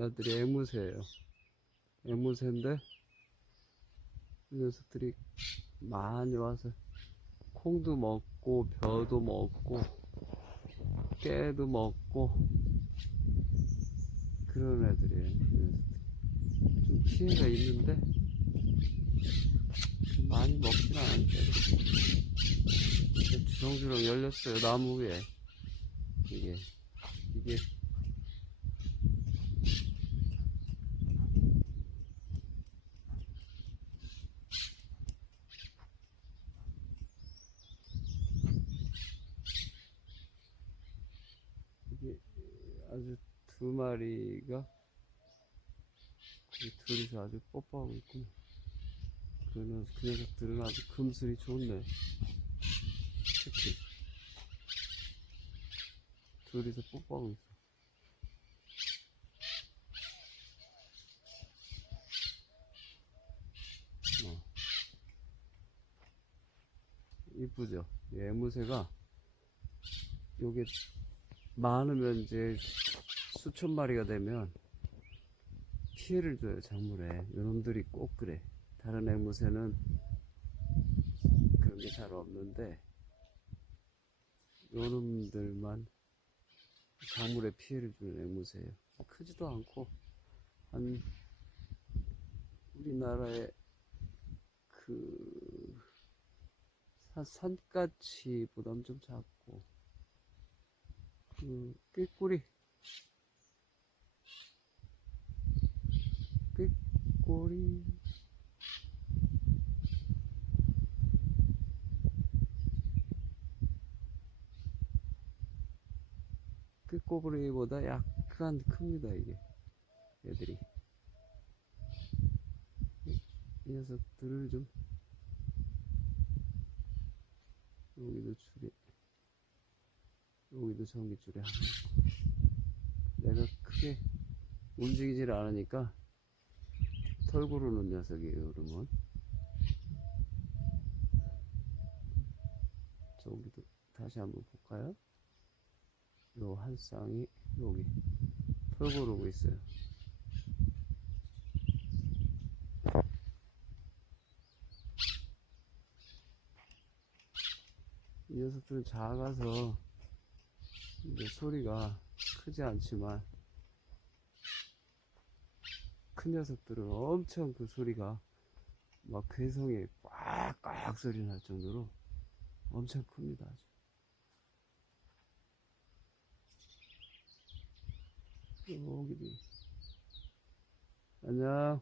얘들이 애무새예요. 애무새인데 이 녀석들이 많이 와서 콩도 먹고 벼도 먹고 깨도 먹고 그런 애들이에요. 좀 피해가 있는데 많이 먹진 이렇게 주렁주렁 열렸어요 나무 위에 이게 이게 아주 두 마리가 이 둘이서 아주 뽀뽀하고 있구나. 그, 녀, 그 녀석들은 아주 금슬이 좋네. 특히 둘이서 뽀뽀하고 있어. 어. 이쁘죠? 이 애무새가 요게 많으면 이제 수천 마리가 되면 피해를 줘요 작물에. 요놈들이 꼭 그래. 다른 앵무새는 그런 게 잘 없는데 요놈들만 작물에 피해를 주는 앵무새예요. 크지도 않고 한 우리나라의 그 산- 산까치보다는 좀 작고 그 꾀꼬리. 꾀꼬리. 꾀꼬리보다 약간 큽니다 이게. 애들이. 이, 이 녀석들을 좀 여기도 줄이 여기도 전기줄이 하나 있고. 내가 크게 움직이질 않으니까 털 구르는 녀석이에요 그러면 저기도 다시 한번 볼까요? 요 한 쌍이 여기 털 구르고 있어요. 이 녀석들은 작아서 이제 소리가 크지 않지만 큰 녀석들은 엄청 그 소리가 막 괴성이 꽉꽉 소리 날 정도로 엄청 큽니다. 있- 안녕.